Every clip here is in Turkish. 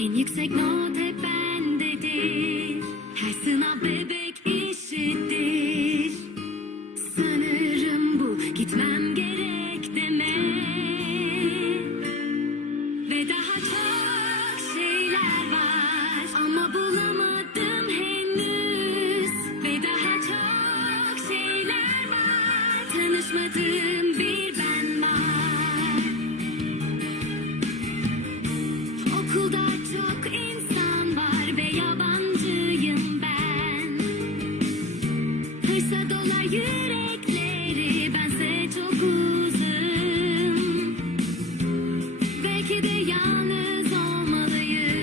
En yüksek not hep bendedir. Her sınav bebek işidir. Sanırım bu gitmem gerek demek. Ve daha çok şeyler var ama bulamadım henüz. Ve daha çok şeyler var tanışmadığım ve yabancıyım ben. Hırsa dolar yürekleri bense çok uzun. Belki de yalnız olmalıyım.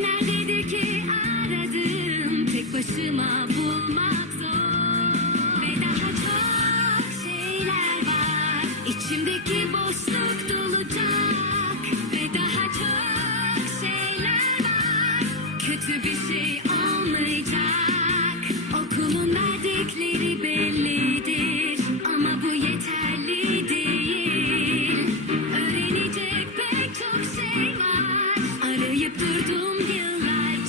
Neredeydi ki aradım tek başıma bulmak zor. Ve çok şeyler var içimdeki bir şey olmayacak. Okulun verdikleri bellidir ama bu yeterli değil. Öğrenecek pek çok şey var. Arayıp durdum yıllarca.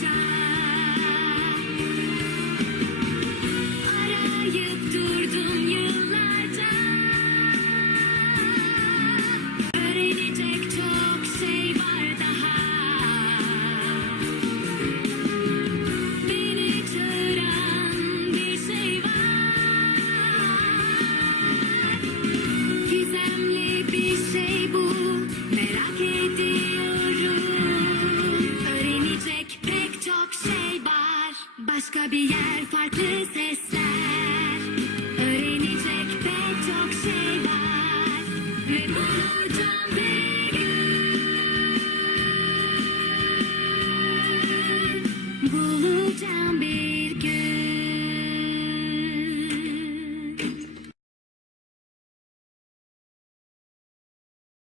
Başka bir yer, farklı sesler.